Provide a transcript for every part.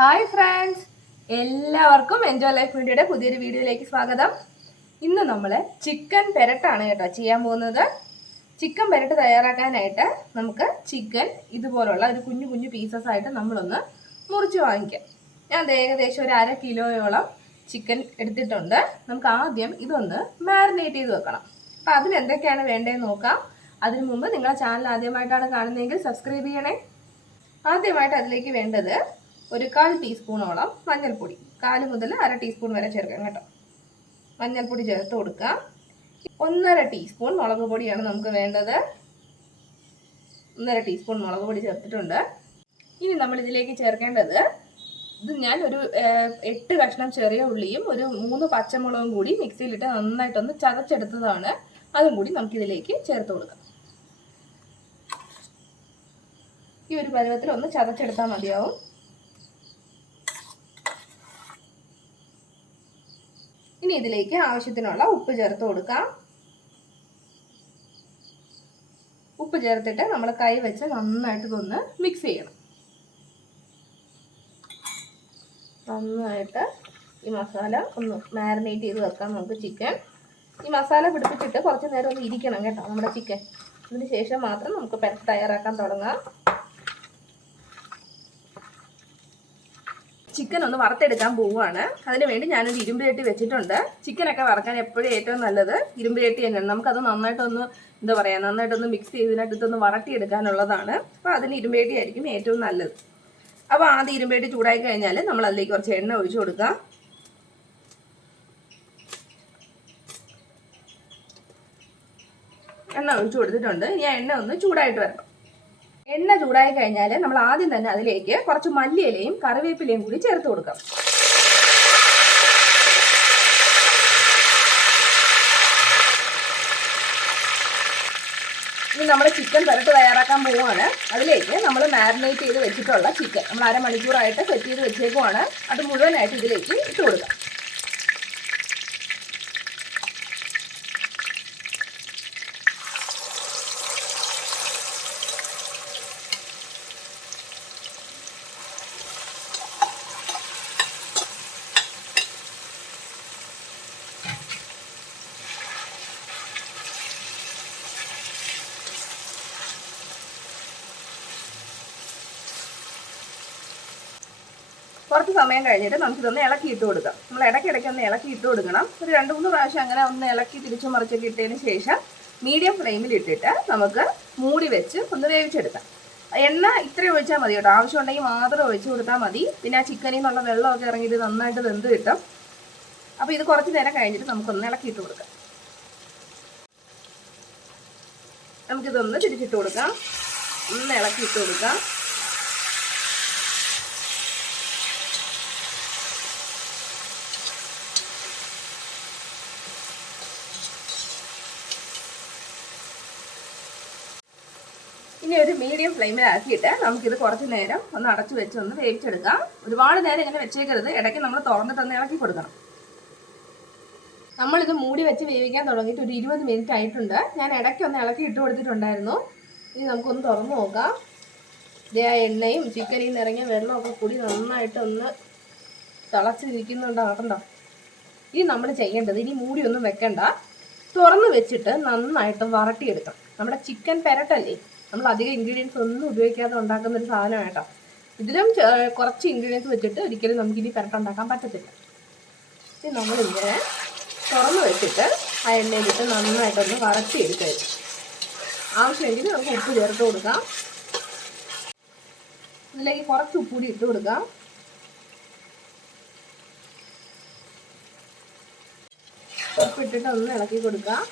Hi friends, എല്ലാവർക്കും enjoy life മീഡിയയുടെ പുതിയൊരു വീഡിയോയിലേക്ക് സ്വാഗതം. ഇന്ന് നമ്മൾ ചിക്കൻ പെരട്ടാണ് കേട്ടോ ചെയ്യാൻ പോകുന്നത്. ചിക്കൻ പെരട്ട് തയ്യാറാക്കാനായിട്ട് നമുക്ക് ചിക്കൻ ഇതുപോലുള്ള ഒരു കുഞ്ഞു കുഞ്ഞു പീസസ് ആയിട്ട് നമ്മളൊന്ന് മുറിച്ച് വാങ്ങിക്കാം. ഞാൻ ഏകദേശം ഒരു 1/2 കിലോയോളം ചിക്കൻ എടുത്തിട്ടുണ്ട്. നമുക്ക് ആദ്യം ഇതൊന്ന് മാരിനേറ്റ് ചെയ്ത് വെക്കണം. അപ്പം അതിനെന്തൊക്കെയാണ് വേണ്ടതെന്ന് നോക്കാം. അതിനു മുമ്പ് നിങ്ങളുടെ ചാനൽ ആദ്യമായിട്ടാണ് കാണുന്നതെങ്കിൽ സബ്സ്ക്രൈബ് ചെയ്യണേ. ആദ്യമായിട്ട് അതിലേക്ക് വേണ്ടത് ഒരു 1/4 ടീസ്പൂണോളം മഞ്ഞൾപ്പൊടി, 1/4 മുതൽ 1/2 ടീസ്പൂൺ വരെ ചേർക്കാം കേട്ടോ. മഞ്ഞൾപ്പൊടി ചേർത്ത് കൊടുക്കാം. 1/2 ടീസ്പൂൺ മുളക് പൊടിയാണ് നമുക്ക് വേണ്ടത്. 1/2 ടീസ്പൂൺ മുളക് പൊടി ചേർത്തിട്ടുണ്ട്. ഇനി നമ്മൾ ഇതിലേക്ക് ചേർക്കേണ്ടത്, ഇത് ഞാൻ ഒരു 8 കഷ്ണം ചെറിയ ഉള്ളിയും ഒരു 3 പച്ചമുളകും കൂടി മിക്സിയിലിട്ട് നന്നായിട്ടൊന്ന് ചതച്ചെടുത്തതാണ്. അതും കൂടി നമുക്കിതിലേക്ക് ചേർത്ത് കൊടുക്കാം. ഈ ഒരു പരുവത്തിൽ ഒന്ന് ചതച്ചെടുത്താൽ മതിയാവും. ഇനി ഇതിലേക്ക് ആവശ്യത്തിനുള്ള ഉപ്പ് ചേർത്ത് കൊടുക്കാം. ഉപ്പ് ചേർത്തിട്ട് നമ്മൾ കൈ വെച്ച് നന്നായിട്ട് ഇതൊന്ന് മിക്സ് ചെയ്യണം. നന്നായിട്ട് ഈ മസാല ഒന്ന് മാരിനേറ്റ് ചെയ്ത് വെക്കാം നമുക്ക് ചിക്കൻ. ഈ മസാല പിടിപ്പിച്ചിട്ട് കുറച്ച് നേരം ഒന്ന് ഇരിക്കണം കേട്ടോ നമ്മുടെ ചിക്കൻ. അതിന് ശേഷം മാത്രം നമുക്ക് പെരട്ട് തയ്യാറാക്കാൻ തുടങ്ങാം. ചിക്കൻ ഒന്ന് വറുത്തെടുക്കാൻ പോവുകയാണ്. അതിന് വേണ്ടി ഞാനൊരു ഇരുമ്പ് ചട്ടി വെച്ചിട്ടുണ്ട്. ചിക്കനൊക്കെ വറക്കാൻ എപ്പോഴും ഏറ്റവും നല്ലത് ഇരുമ്പ് ചട്ടി തന്നെയാണ്. നമുക്കത് നന്നായിട്ടൊന്ന് നന്നായിട്ടൊന്ന് മിക്സ് ചെയ്തിനകത്തൊന്ന് വറട്ടിയെടുക്കാനുള്ളതാണ്. അപ്പോൾ അതിന് ഇരുമ്പ് ചട്ടി ആയിരിക്കും ഏറ്റവും നല്ലത്. അപ്പോൾ ആദ്യം ഇരുമ്പ് ചട്ടി ചൂടായി കഴിഞ്ഞാൽ നമ്മൾ അതിലേക്ക് കുറച്ച് എണ്ണ ഒഴിച്ചു കൊടുക്കാം. എണ്ണ ഒഴിച്ചു കൊടുത്തിട്ടുണ്ട്. ഇനി ആ എണ്ണ ഒന്ന് ചൂടായിട്ട് വരണം. എണ്ണ ചൂടായി കഴിഞ്ഞാൽ നമ്മൾ ആദ്യം തന്നെ അതിലേക്ക് കുറച്ച് മല്ലിയിലയും കറിവേപ്പിലയും കൂടി ചേർത്ത് കൊടുക്കാം. ഇനി നമ്മൾ ചിക്കൻ പെരട്ട് തയ്യാറാക്കാൻ പോവുകയാണ്. അതിലേക്ക് നമ്മൾ മാരിനേറ്റ് ചെയ്ത് വെച്ചിട്ടുള്ള ചിക്കൻ നമ്മൾ 1/2 മണിക്കൂറായിട്ട് സെറ്റ് ചെയ്ത് വെച്ചേക്കുവാണ്. അത് മുഴുവനായിട്ട് ഇതിലേക്ക് ഇട്ട് കൊടുക്കാം. കുറച്ച് സമയം കഴിഞ്ഞിട്ട് നമുക്കിതൊന്ന് ഇളക്കി ഇട്ട് കൊടുക്കാം. നമ്മൾ ഇടയ്ക്കിടയ്ക്ക് ഒന്ന് ഇളക്കി ഇട്ട് കൊടുക്കണം. ഒരു 2-3 പ്രാവശ്യം അങ്ങനെ ഒന്ന് ഇളക്കി തിരിച്ചു മറിച്ചൊക്കെ ഇട്ടതിന് ശേഷം മീഡിയം ഫ്ലെയിമിൽ ഇട്ടിട്ട് നമുക്ക് മൂടി വെച്ച് ഒന്ന് വേവിച്ചെടുക്കാം. എണ്ണ ഇത്രയും ഒഴിച്ചാൽ മതി കേട്ടോ. ആവശ്യമുണ്ടെങ്കിൽ മാത്രം ഒഴിച്ചു കൊടുത്താൽ മതി. പിന്നെ ആ ചിക്കനിൽ നിന്നുള്ള വെള്ളമൊക്കെ ഇറങ്ങിയിട്ട് നന്നായിട്ട് വെന്ത് കിട്ടും. അപ്പോൾ ഇത് കുറച്ച് നേരം കഴിഞ്ഞിട്ട് നമുക്കൊന്ന് ഇളക്കി ഇട്ട് കൊടുക്കാം. നമുക്കിതൊന്ന് തിരിച്ചിട്ട് കൊടുക്കാം. ഒന്ന് ഇളക്കി ഇട്ട് കൊടുക്കാം. ഇനി ഒരു മീഡിയം ഫ്ലെയിമിലാക്കിയിട്ട് നമുക്കിത് കുറച്ച് നേരം ഒന്ന് അടച്ചു വെച്ച് ഒന്ന് വേവിച്ചെടുക്കാം. ഒരുപാട് നേരം ഇങ്ങനെ വെച്ചേക്കരുത്. ഇടയ്ക്ക് നമ്മൾ തുറന്നിട്ടൊന്ന് ഇളക്കി കൊടുക്കണം. നമ്മളിത് മൂടി വെച്ച് വേവിക്കാൻ തുടങ്ങിയിട്ട് ഒരു 20 മിനിറ്റ് ആയിട്ടുണ്ട്. ഞാൻ ഇടയ്ക്ക് ഒന്ന് ഇളക്കി ഇട്ട് കൊടുത്തിട്ടുണ്ടായിരുന്നു. ഇനി നമുക്കൊന്ന് തുറന്ന് നോക്കാം. ഇതേ ആ എണ്ണയും ചിക്കനിൽ നിന്ന് ഇറങ്ങിയ വെള്ളമൊക്കെ കൂടി നന്നായിട്ടൊന്ന് തിളച്ചിരിക്കുന്നുണ്ടാകണ്ടോ. ഇനി നമ്മൾ ചെയ്യേണ്ടത്, ഇനി മൂടിയൊന്നും വെക്കണ്ട, തുറന്ന് വെച്ചിട്ട് നന്നായിട്ട് വറട്ടിയെടുക്കണം. നമ്മുടെ ചിക്കൻ പെരട്ടല്ലേ, നമ്മൾ അധികം ഇൻഗ്രീഡിയൻസ് ഒന്നും ഉപയോഗിക്കാതെ ഉണ്ടാക്കുന്ന ഒരു സാധനമാണ് കേട്ടോ. ഇതിലും കുറച്ച് ഇൻഗ്രീഡിയൻസ് വെച്ചിട്ട് ഒരിക്കലും നമുക്കിനി പെരട്ട് ഉണ്ടാക്കാൻ പറ്റത്തില്ല. ഇത് നമ്മളിങ്ങനെ തുറന്ന് വെച്ചിട്ട് ആ എണ്ണയിലിട്ട് നന്നായിട്ടൊന്ന് വറട്ടിയെടുക്കുക. ആവശ്യമെങ്കിൽ നമുക്ക് ഉപ്പ് ചേർത്ത് കൊടുക്കാം. ഇതിലേക്ക് കുറച്ച് ഉപ്പ് കൂടി ഇട്ട് കൊടുക്കാം. ഉപ്പിട്ടിട്ട് ഒന്ന് ഇളക്കി കൊടുക്കാം.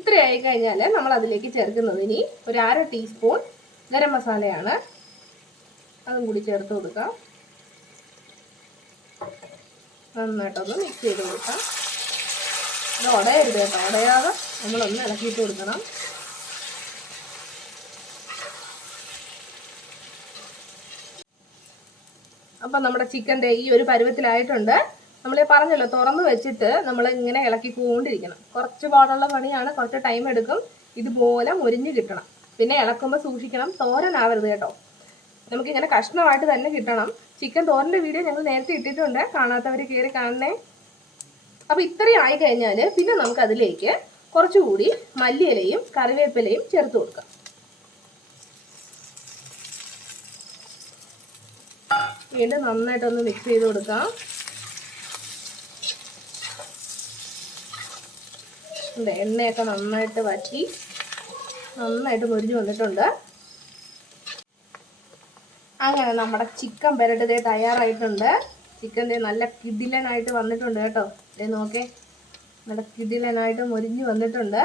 ഇത്രയായി കഴിഞ്ഞാൽ നമ്മൾ അതിലേക്ക് ചേർക്കുന്നത് ഇനി ഒരു 1/2 ടീസ്പൂൺ ഗരം മസാലയാണ്. അതും കൂടി ചേർത്ത് കൊടുക്കാം. നന്നായിട്ടൊന്ന് മിക്സ് ചെയ്ത് കൊടുക്കാം. ഇത് ഉടയരുത് കേട്ടോ. ഉടയാതെ നമ്മളൊന്ന് ഇളക്കിയിട്ട് കൊടുക്കണം. അപ്പം നമ്മുടെ ചിക്കൻ്റെ ഈ ഒരു പരുവത്തിലായിട്ടുണ്ട്. നമ്മൾ പറഞ്ഞല്ലോ തുറന്ന് വെച്ചിട്ട് നമ്മൾ ഇങ്ങനെ ഇളക്കിക്കൊണ്ടിരിക്കണം. കുറച്ച് പാടുള്ള പണിയാണ്, കുറച്ച് ടൈം എടുക്കും. ഇതുപോലെ മുരിഞ്ഞ് കിട്ടണം. പിന്നെ ഇളക്കുമ്പോൾ സൂക്ഷിക്കണം, തോരനാവരുത് കേട്ടോ. നമുക്കിങ്ങനെ കഷ്ണമായിട്ട് തന്നെ കിട്ടണം. ചിക്കൻ തോരൻ്റെ വീഡിയോ ഞങ്ങൾ നേരത്തെ ഇട്ടിട്ടുണ്ട്, കാണാത്തവർ കയറി കാണണേ. അപ്പോൾ ഇത്രയും ആയി കഴിഞ്ഞാൽ പിന്നെ നമുക്ക് അതിലേക്ക് കുറച്ചുകൂടി മല്ലിയിലയും കറിവേപ്പിലയും ചേർത്ത് കൊടുക്കാം. വീണ്ടും നന്നായിട്ടൊന്ന് മിക്സ് ചെയ്ത് കൊടുക്കാം. എണ്ണയൊക്കെ നന്നായിട്ട് വറ്റി നന്നായിട്ട് മുരിഞ്ഞ് വന്നിട്ടുണ്ട്. അങ്ങനെ നമ്മുടെ ചിക്കൻ പെരട്ട് തയ്യാറായിട്ടുണ്ട്. ചിക്കൻ നല്ല കിടിലനായിട്ട് വന്നിട്ടുണ്ട് കേട്ടോ. നോക്കേ, നല്ല കിടിലനായിട്ട് മുരിഞ്ഞ് വന്നിട്ടുണ്ട്.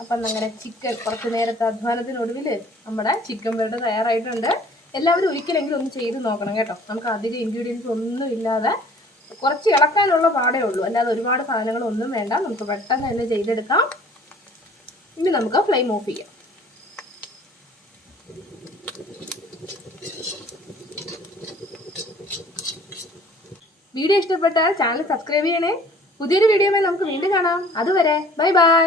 അപ്പം അങ്ങനെ ചിക്കൻ കുറച്ച് നേരത്തെ അധ്വാനത്തിനൊടുവിൽ നമ്മുടെ ചിക്കൻ പെരട്ട് തയ്യാറായിട്ടുണ്ട്. എല്ലാവരും ഒരിക്കലെങ്കിലും ഒന്ന് ചെയ്ത് നോക്കണം കേട്ടോ. നമുക്ക് അധികം ഇൻഗ്രീഡിയൻസ് ഒന്നും ഇല്ലാതെ കുറച്ച് ഇളക്കാനുള്ള പാടേ ഉള്ളൂ, അല്ലാതെ ഒരുപാട് സാധനങ്ങളൊന്നും വേണ്ട. നമുക്ക് പെട്ടെന്ന് തന്നെ ചെയ്തെടുക്കാം. ഇനി നമുക്ക് ഫ്ലെയിം ഓഫ് ചെയ്യാം. വീഡിയോ ഇഷ്ടപ്പെട്ടാൽ ചാനൽ സബ്സ്ക്രൈബ് ചെയ്യണേ. പുതിയൊരു വീഡിയോയുമായി നമുക്ക് വീണ്ടും കാണാം. അതുവരെ ബൈ ബൈ.